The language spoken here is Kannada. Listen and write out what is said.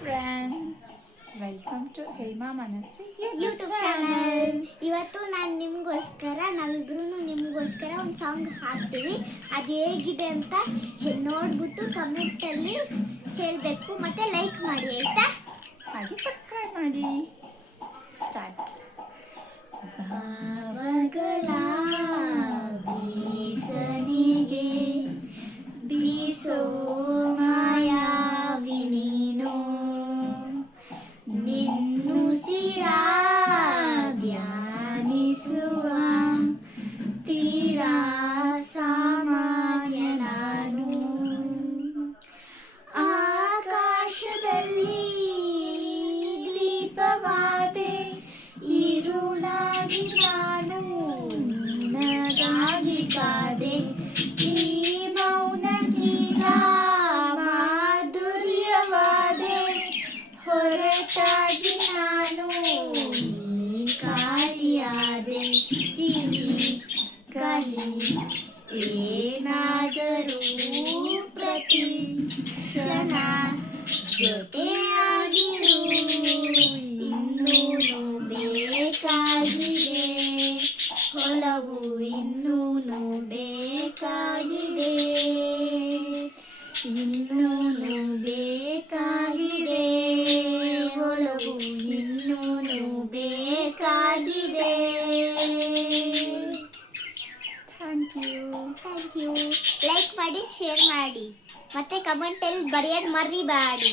Friends, welcome to Hema Manaswi YouTube channel. ಇವತ್ತು ನಾನು ನಾವಿಬ್ರು ನಿಮಗೋಸ್ಕರ ಒಂದು ಸಾಂಗ್ ಹಾಕ್ತೀವಿ. ಅದು ಹೇಗಿದೆ ಅಂತ ನೋಡ್ಬಿಟ್ಟು ಕಮೆಂಟಲ್ಲಿ ಹೇಳಬೇಕು, ಮತ್ತೆ ಲೈಕ್ ಮಾಡಿ ಆಯ್ತಾ? ಹಾಗೆ ಸಬ್ಸ್ಕ್ರೈಬ್ ಮಾಡಿ. ಸ್ಟಾರ್ಟ್. ಭಾವಗಳ ಬೀಸನಿಗೆ ಬೀಸೋ ಮಾಯಾವಿ ನೀನು, ನಿನ್ನುಸಿರ ಧ್ಯಾನಿಸುವ ತೀರಾ ಸಾಮಾನ್ಯ ನಾನು. ಆಕಾಶದಲ್ಲಿ ದೀಪವಾದೆ, ഇരുളാಗಿ ನಾನು ನಿನಗಾಗಿ ಕಾದೆ. ಈ ಮೌನ ಗೀತ ಮಾಧುರ್ಯವಾದೆ, ಹೊರಟಾಗಿ ನಾನು ನೀ ಕಾಲಿಯಾದೆ. ಸಿಹಿ ಕಹಿ ಏನಾದರೂ ಪ್ರತಿ ಕ್ಷಣ ಜೊತೆಯಾಗಿರು, ಇನ್ನೂನು ಬೇಕಾಗಿದೆ ಹೊಲವು, ಇನ್ನೂನು ಬೇಕಾಗಿದೆ, ಇನ್ನೂನು ಬೇಕಾಗಿದೆ ಹೊಲವು, ಇನ್ನೂನು ಬೇಕಾಗಿದೆ. Thank you. ಲೈಕ್ ಮಾಡಿ, ಶೇರ್ ಮಾಡಿ, ಮತ್ತೆ ಕಮೆಂಟಲ್ಲಿ ಬರೆಯೋದು ಮರಿಬೇಡಿ.